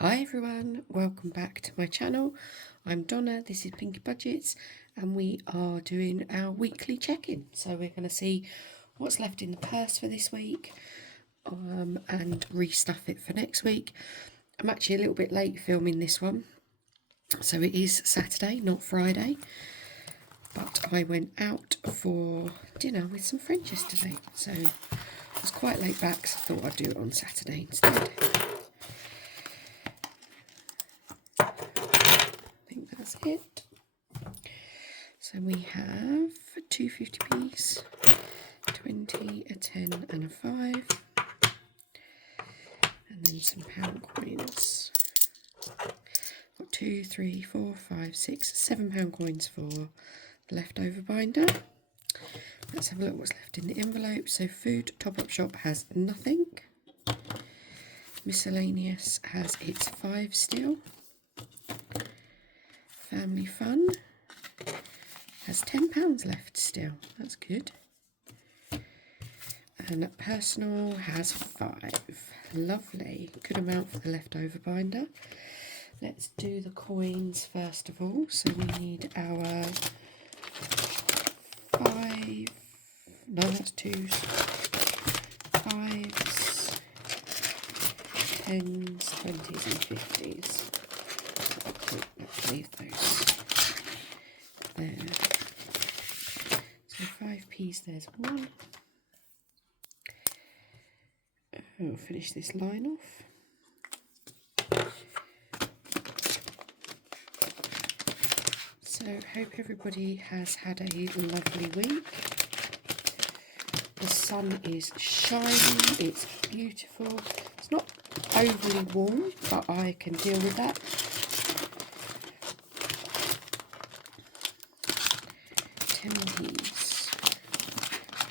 Hi everyone, welcome back to my channel. I'm Donna, this is Pinky Budgets, and we are doing our weekly check-in. So we're going to see what's left in the purse for this week and restuff it for next week. I'm actually a little bit late filming this one, so it is Saturday, not Friday, but I went out for dinner with some friends yesterday, so I was quite late back, so I thought I'd do it on Saturday instead. That's it. So we have two 50p's, 20, a 10 and a 5, and then some pound coins. Got 2, 3, 4, 5, 6, 7 pound coins for the leftover binder. Let's have a look what's left in the envelope. So food top-up shop has nothing. Miscellaneous has its 5 still. Family Fun has £10 left still, that's good. And Personal has 5, lovely, good amount for the leftover binder. Let's do the coins first of all. So we need our 5, no that's 2s, 5s, 10s, 20s and 50s. Let's leave those there. So 5p's, there's 1. We'll finish this line off. So hope everybody has had a lovely week. The sun is shining, it's beautiful. It's not overly warm, but I can deal with that. 10p's.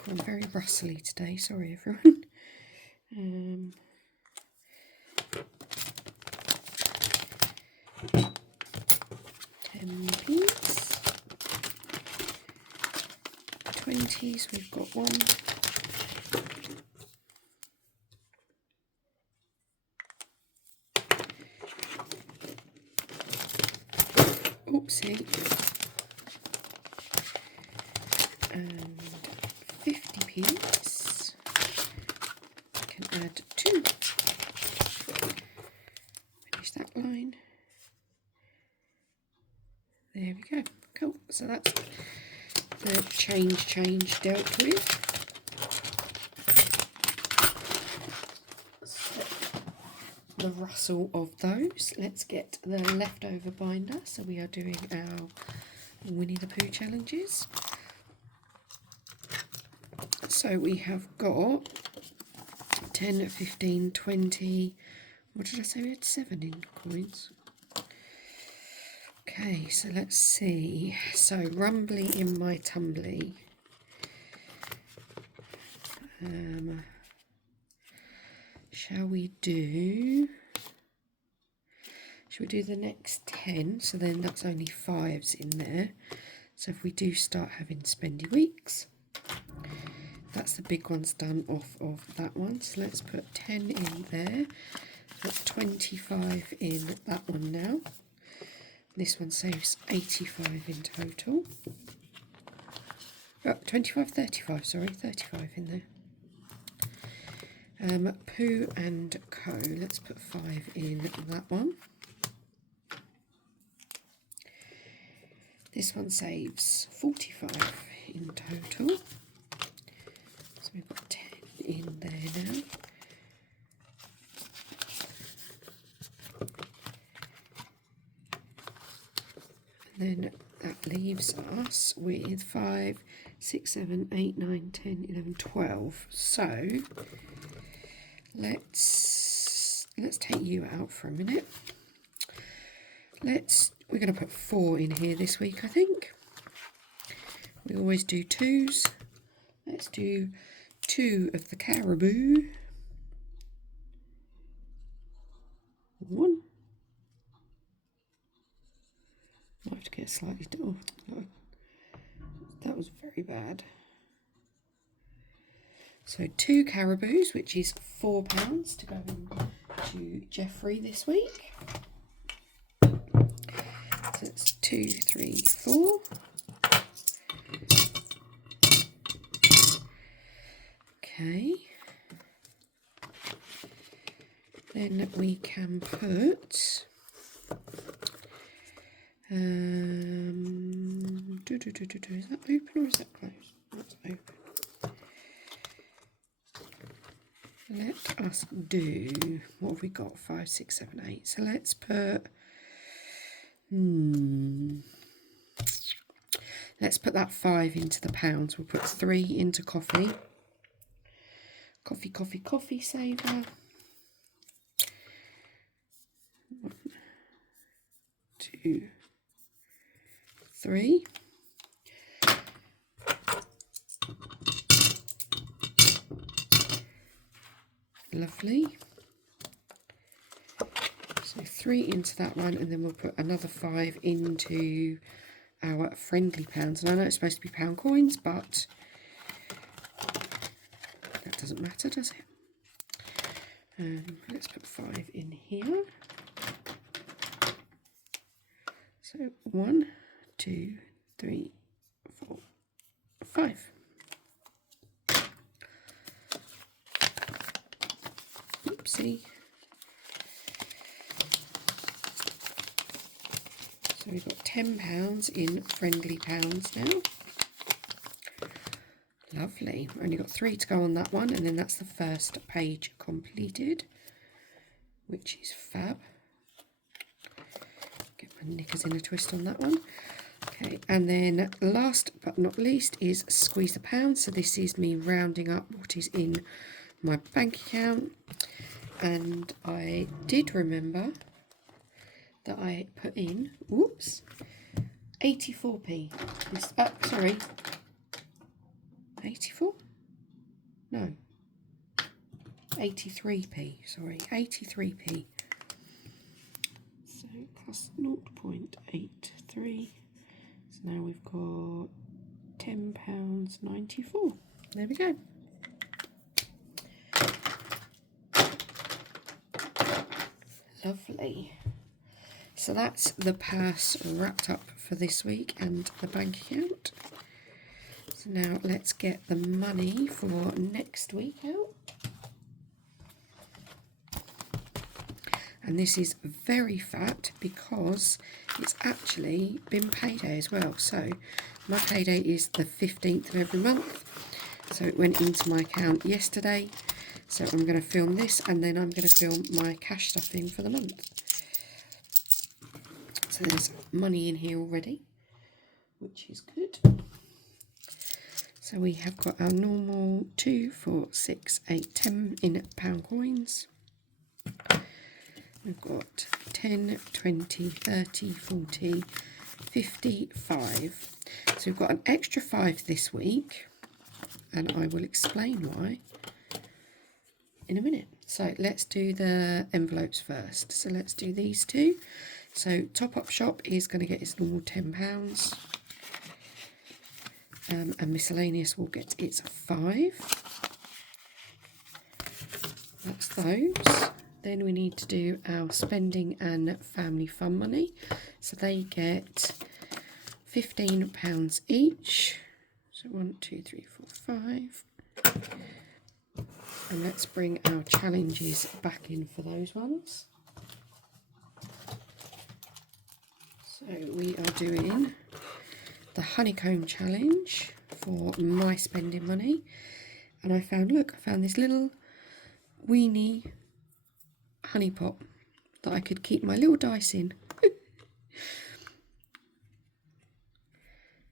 I'm very rustly today, sorry everyone. 10p's. 20s, we've got 1. Oopsie. And 50p's. I can add 2. Finish that line. There we go. Cool. So that's the change dealt with. The rustle of those. Let's get the leftover binder. So we are doing our Winnie the Pooh challenges. So we have got 10, 15, 20, what did I say? We had 7 in coins. Okay, so let's see. So Rumbly in my tumbly. Shall we do the next 10? So then that's only 5s in there. So if we do start having spendy weeks, that's the big ones done off of that one. So let's put 10 in there. Put 25 in that one now. This one saves 85 in total. 25, 35, sorry, 35 in there. Pooh and Co. Let's put 5 in that one. This one saves 45 in total. So we've got 10 in there now. And then that leaves us with 5, 6, 7, 8, 9, 10, 11, 12. So let's take you out for a minute. We're going to put 4 in here this week, I think. We always do 2s. Let's do 2 of the Caribou. 1. I have to get slightly. Oh, that was very bad. So 2 Caribous, which is £4 to go to Jeffrey this week. So it's 2, 3, 4. Okay. Then we can put is that open or is that closed? That's open. Let us do, what have we got? 5, 6, 7, 8. So let's put let's put that 5 into the pounds. We'll put 3 into coffee. Coffee saver. 1, 2, 3. Lovely. So 3 into that one, and then we'll put another 5 into our friendly pounds. And I know it's supposed to be pound coins, but that doesn't matter, does it? Let's put 5 in here. So 1, 2, 3, 4, 5. Oopsie. So we've got £10 in friendly pounds now. Lovely. Only got 3 to go on that one, and then that's the first page completed, which is fab. Get my knickers in a twist on that one. Okay, and then last but not least is squeeze the pound. So this is me rounding up what is in my bank account, and I did remember that I put in, whoops, 84p. This, sorry, 84? No, 83p, sorry, 83p. So plus 0.83. So now we've got £10.94. There we go. Lovely. So that's the purse wrapped up for this week and the bank account. So now let's get the money for next week out. And this is very fat because it's actually been payday as well. So my payday is the 15th of every month. So it went into my account yesterday. So I'm going to film this, and then I'm going to film my cash stuffing for the month. So there's money in here already, which is good. So we have got our normal 2, 4, 6, 8, 10 in pound coins. We've got 10, 20, 30, 40, 55. So we've got an extra 5 this week, and I will explain why in a minute. So let's do the envelopes first. So let's do these two. So Top Up Shop is going to get its normal £10. And miscellaneous will get its 5. That's those. Then we need to do our spending and family fun money. So they get £15 each. So 1, 2, 3, 4, 5. And let's bring our challenges back in for those ones. So we are doing the honeycomb challenge for my spending money. And I found this little weenie honey pot that I could keep my little dice in.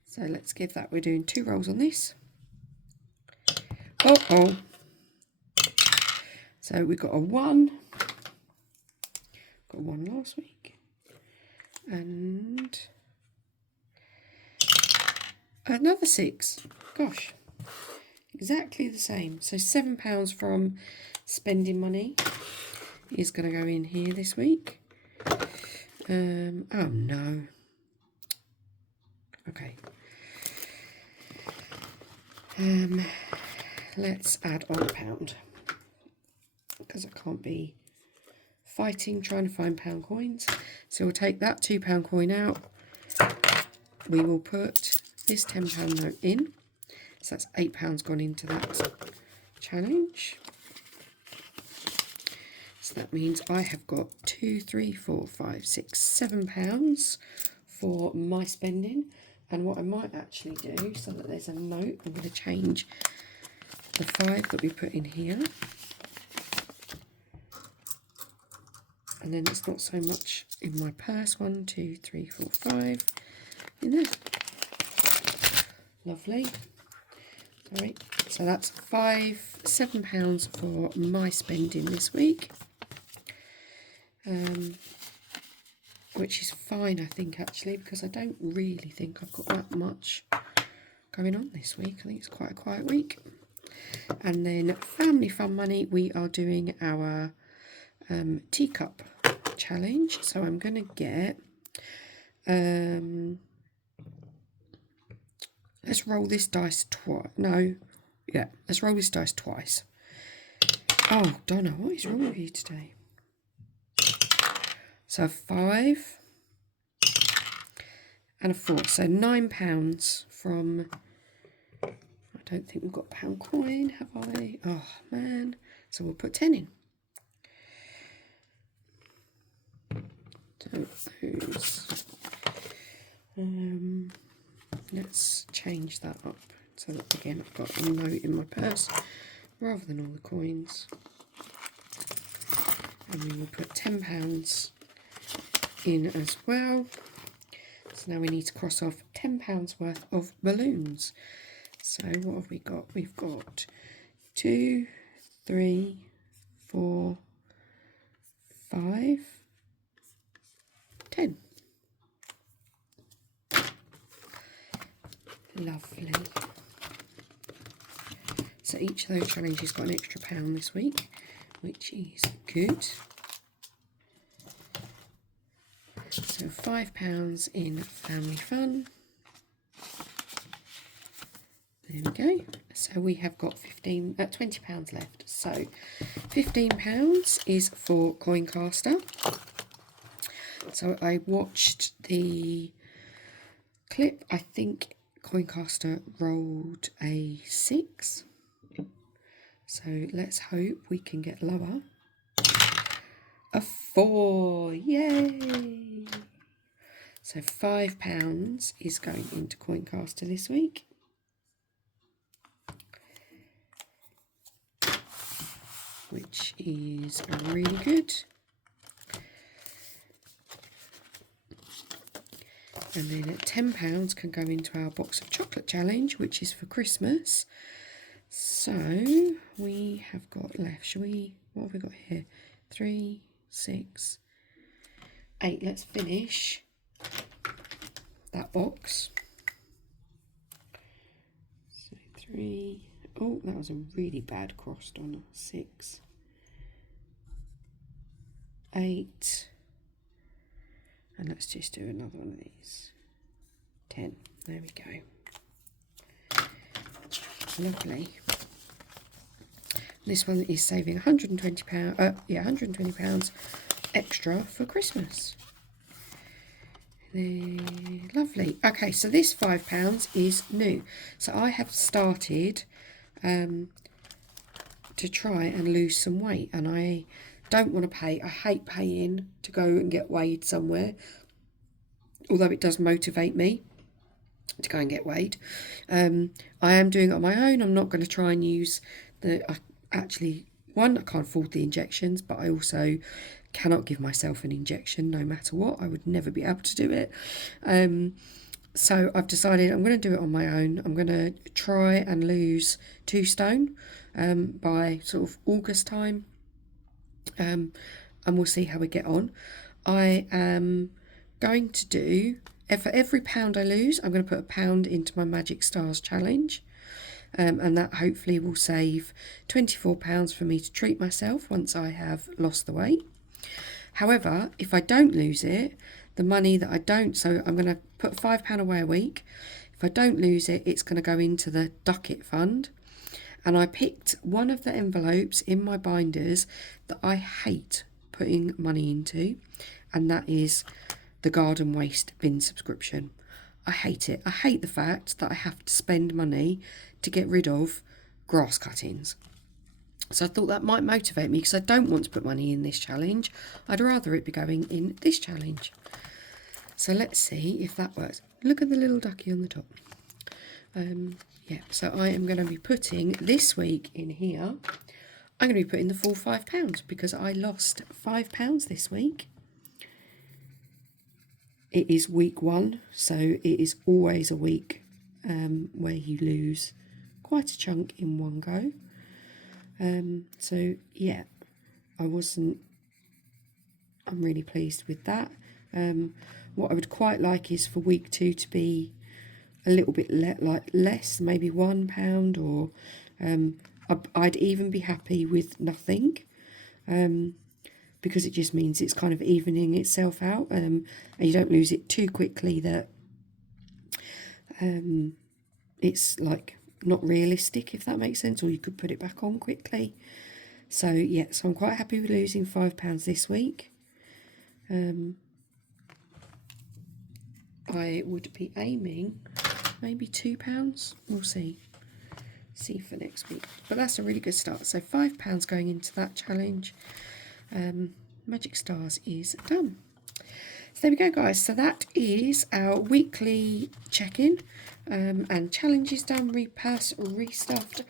So let's give that, we're doing 2 rolls on this. Oh. So we've got a 1. Got 1 last week. And another 6. Gosh. Exactly the same. So £7 from spending money is going to go in here this week. Oh no. Okay. Let's add on £1 because I can't be fighting, trying to find pound coins. So we'll take that £2 coin out. We will put this £10 note in. So that's £8 gone into that challenge. So that means I have got £7 for my spending. And what I might actually do, so that there's a note, I'm going to change the 5 that we put in here. And then it's not so much in my purse. 1, 2, 3, 4, 5 in there. Lovely. Sorry. So that's £7 for my spending this week. Which is fine, I think, actually, because I don't really think I've got that much going on this week. I think it's quite a quiet week. And then family fun money, we are doing our teacup challenge. So I'm going to get, let's roll this dice twice. No, yeah, let's roll this dice twice. Oh, Donna, what is wrong with you today? So 5 and a 4. So £9 from, I don't think we've got a pound coin, have I? Oh, man. So we'll put 10 in. Don't lose. Let's change that up. So that, again, I've got a note in my purse rather than all the coins. And we will put £10 in as well. So now we need to cross off £10 worth of balloons. So what have we got? We've got 2, 3, 4, 5, 10. Lovely. So each of those challenges got an extra £1 this week, which is good. So £5 in family fun. There we go. So we have got £20 left. So £15 is for Coincaster. So I watched the clip. I think Coincaster rolled a 6. So let's hope we can get lower. A 4, yay! So £5 is going into Coincaster this week. Which is really good. And then £10 can go into our box of chocolate challenge, which is for Christmas. So we have got left, what have we got here? 3, 6, 8. Let's finish that box. So 3, oh, that was a really bad cross, Donna. 6, 8, and let's just do another one of these. 10, there we go. Lovely. This one is saving £120. Yeah, £120 extra for Christmas. Lovely. Okay, so this £5 is new. So I have started to try and lose some weight, and I don't want to pay. I hate paying to go and get weighed somewhere, although it does motivate me to go and get weighed. I am doing it on my own. I'm not going to try and use actually, one, I can't afford the injections, but I also cannot give myself an injection no matter what. I would never be able to do it. So I've decided I'm going to do it on my own. I'm going to try and lose 2 stone by sort of August time. And we'll see how we get on. I am going to do, for every £1 I lose, I'm going to put £1 into my Magic Stars challenge. And that hopefully will save £24 for me to treat myself once I have lost the weight. However, if I don't lose it, the money that I don't, so I'm going to put £5 away a week. If I don't lose it, it's going to go into the Ducket Fund. And I picked one of the envelopes in my binders that I hate putting money into, and that is the garden waste bin subscription. I hate it. I hate the fact that I have to spend money to get rid of grass cuttings. So I thought that might motivate me, because I don't want to put money in this challenge. I'd rather it be going in this challenge. So let's see if that works. Look at the little ducky on the top. Yeah, so I am going to be putting this week in here. I'm going to be putting the full £5 because I lost £5 this week. It is week 1, so it is always a week where you lose quite a chunk in one go. So yeah, I'm really pleased with that. What I would quite like is for week 2 to be a little bit less, maybe £1, or I'd even be happy with nothing, because it just means it's kind of evening itself out, and you don't lose it too quickly that it's like not realistic, if that makes sense, or you could put it back on quickly. So yeah, so I'm quite happy with losing £5 this week. I would be aiming maybe £2. We'll see for next week, but that's a really good start. So £5 going into that challenge. Magic Stars is done. So there we go, guys. So that is our weekly check-in, and challenge is done, repass, restuffed.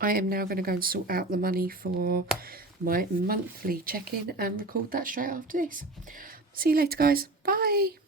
I am now going to go and sort out the money for my monthly check-in and record that straight after this. See you later, guys. Bye.